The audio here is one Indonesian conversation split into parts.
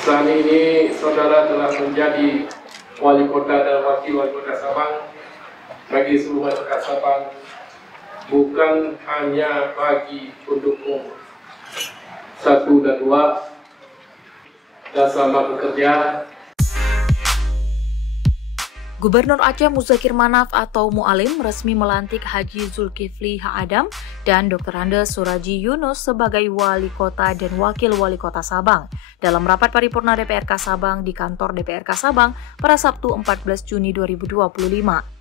Saat ini saudara telah menjadi wali kota dan wakil wali kota Sabang bagi seluruh masyarakat Sabang, bukan hanya bagi pendukung 1 dan 2, dan selamat bekerja. Gubernur Aceh Muzakir Manaf atau Mu'alim resmi melantik Haji Zulkifli Ha'adam dan Dr. Andes Suraji Yunus sebagai Wali Kota dan Wakil Wali Kota Sabang dalam rapat paripurna DPRK Sabang di kantor DPRK Sabang pada Sabtu 14 Juni 2025.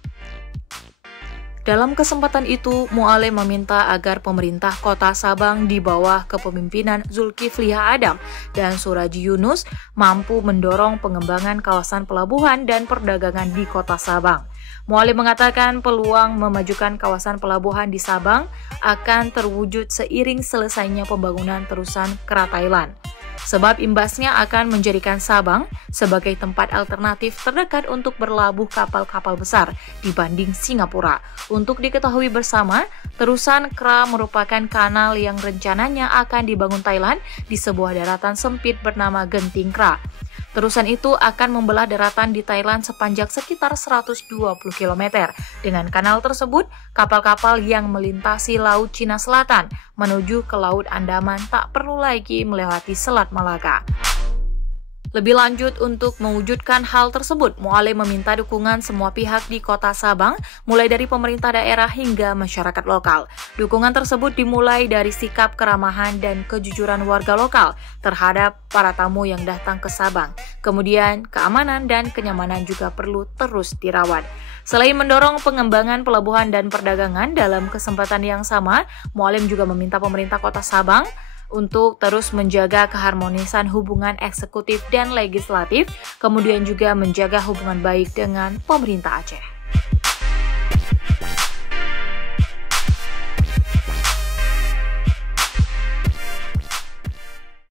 Dalam kesempatan itu, Mu'alim meminta agar pemerintah kota Sabang di bawah kepemimpinan Zulkifli Ha'adam dan Suraji Yunus mampu mendorong pengembangan kawasan pelabuhan dan perdagangan di kota Sabang. Mu'alim mengatakan peluang memajukan kawasan pelabuhan di Sabang akan terwujud seiring selesainya pembangunan terusan Kera Thailand. Sebab imbasnya akan menjadikan Sabang sebagai tempat alternatif terdekat untuk berlabuh kapal-kapal besar dibanding Singapura. Untuk diketahui bersama, terusan Kera merupakan kanal yang rencananya akan dibangun Thailand di sebuah daratan sempit bernama Genting Kera. Terusan itu akan membelah daratan di Thailand sepanjang sekitar 120 km. Dengan kanal tersebut, kapal-kapal yang melintasi Laut Cina Selatan menuju ke Laut Andaman tak perlu lagi melewati Selat Malaka. Lebih lanjut, untuk mewujudkan hal tersebut, Mu'alim meminta dukungan semua pihak di kota Sabang, mulai dari pemerintah daerah hingga masyarakat lokal. Dukungan tersebut dimulai dari sikap keramahan dan kejujuran warga lokal terhadap para tamu yang datang ke Sabang. Kemudian, keamanan dan kenyamanan juga perlu terus dirawat. Selain mendorong pengembangan pelabuhan dan perdagangan, dalam kesempatan yang sama, Mu'alim juga meminta pemerintah kota Sabang untuk terus menjaga keharmonisan hubungan eksekutif dan legislatif, kemudian juga menjaga hubungan baik dengan pemerintah Aceh.